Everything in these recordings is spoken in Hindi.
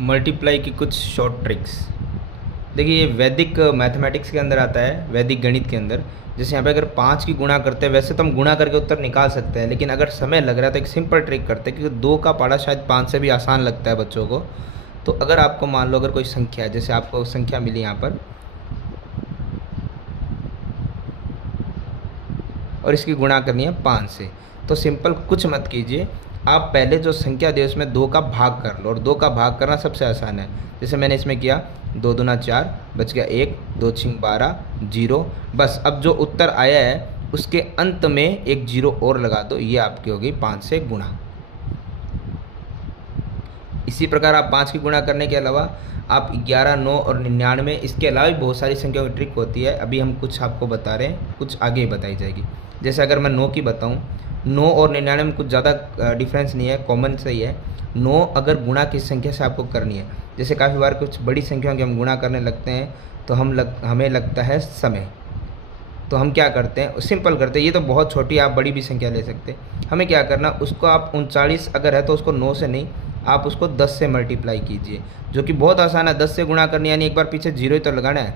मल्टीप्लाई की कुछ शॉर्ट ट्रिक्स। देखिए ये वैदिक मैथमेटिक्स के अंदर आता है, वैदिक गणित के अंदर। जैसे यहाँ पे अगर 5 की गुणा करते हैं, वैसे तो हम गुणा करके उत्तर निकाल सकते हैं, लेकिन अगर समय लग रहा है तो एक सिंपल ट्रिक करते हैं, क्योंकि 2 का पढ़ा शायद 5 से भी आसान लगता है बच्चों को। तो अगर आपको मान लो अगर कोई संख्या है, जैसे आपको संख्या मिली यहाँ पर और इसकी गुणा करनी है 5 से, तो सिंपल कुछ मत कीजिए, आप पहले जो संख्या दे उसमें 2 का भाग कर लो। और 2 का भाग करना सबसे आसान है। जैसे मैंने इसमें किया 2 दूना 4, बच गया 1, 2 छिंग 12, 0। बस अब जो उत्तर आया है उसके अंत में एक 0 और लगा दो, ये आपकी हो गई 5 से गुणा। इसी प्रकार आप 5 की गुणा करने के अलावा आप 11, 9 और 99, इसके अलावा भी बहुत सारी संख्याओं की ट्रिक होती है। अभी हम कुछ आपको बता रहे हैं, कुछ आगे बताई जाएगी। जैसे अगर मैं 9 की बताऊं, 9 और 99 में कुछ ज़्यादा डिफरेंस नहीं है, कॉमन से ही है। 9 अगर गुणा किस संख्या से आपको करनी है, जैसे काफ़ी बार कुछ बड़ी संख्याओं की हम गुणा करने लगते हैं तो हमें लगता है समय। तो हम क्या करते हैं, सिंपल करते हैं, ये तो बहुत छोटी, आप बड़ी भी संख्या ले सकते हैं। हमें क्या करना, उसको आप 39 अगर है तो उसको 9 से नहीं, आप उसको 10 से मल्टीप्लाई कीजिए, जो कि बहुत आसान है। 10 से गुणा करनी, यानी एक बार पीछे 0 ही तो लगाना है।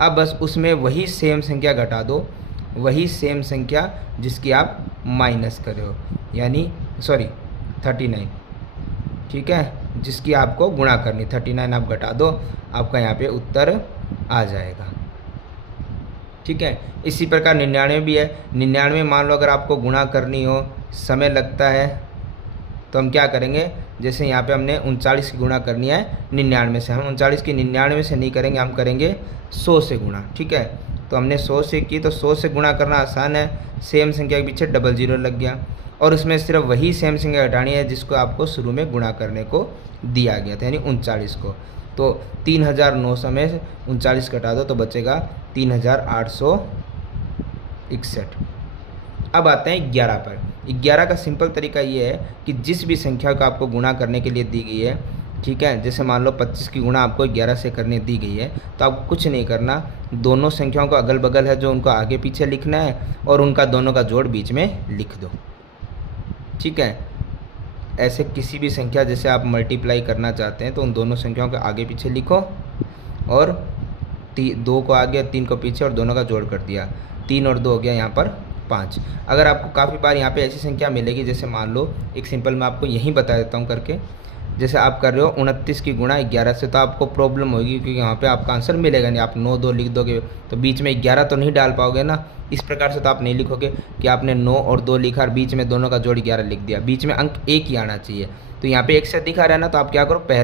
अब बस उसमें वही सेम संख्या घटा दो, वही सेम संख्या जिसकी आप माइनस कर रहे हो, यानी 39, ठीक है, जिसकी आपको गुणा करनी 39 आप घटा दो, आपका यहाँ पे उत्तर आ जाएगा। ठीक है, इसी प्रकार 99 भी है। 99 मान लो अगर आपको गुणा करनी हो, समय लगता है, तो हम क्या करेंगे, जैसे यहाँ पे हमने 39 की गुणा करनी है 99 से, हम 39 की 99 से नहीं करेंगे, हम करेंगे 100 से गुणा। ठीक है, तो हमने 100 से की, तो 100 से गुणा करना आसान है। सेम संख्या के पीछे डबल 0 लग गया, और उसमें सिर्फ वही सेम संख्या घटानी है जिसको आपको शुरू में गुणा करने को दिया गया था, यानी 39 को। तो 3900 में 39 घटा दो तो बचेगा 3861। अब आते हैं 11 पर। 11 का सिंपल तरीका ये है कि जिस भी संख्या को आपको गुणा करने के लिए दी गई है, ठीक है, जैसे मान लो 25 की गुणा आपको 11 से करने दी गई है, तो आपको कुछ नहीं करना, दोनों संख्याओं का अगल बगल है जो उनको आगे पीछे लिखना है, और उनका दोनों का जोड़ बीच में लिख दो। ठीक है, ऐसे किसी भी संख्या जैसे आप मल्टीप्लाई करना चाहते हैं तो उन दोनों संख्याओं को आगे पीछे लिखो, और 2 को आगे 3 को पीछे, और दोनों का जोड़ कर दिया, 3 और 2 हो गया यहाँ पर 5। अगर आपको काफ़ी बार यहाँ पे ऐसी संख्या मिलेगी, जैसे मान लो एक सिंपल मैं आपको यहीं बता देता हूँ करके, जैसे आप कर रहे हो 29 की गुणा 11 से, तो आपको प्रॉब्लम होगी, क्योंकि यहाँ पे आपका आंसर मिलेगा नहीं। आप 9 2 लिख दोगे तो बीच में 11 तो नहीं डाल पाओगे ना, इस प्रकार से तो आप नहीं लिखोगे कि आपने 9 और 2 लिखा और बीच में दोनों का जोड़ 11 लिख दिया, बीच में अंक 1 ही आना चाहिए। तो यहाँ पे 1 से दिखा रहा है ना, तो आप क्या करो, पहले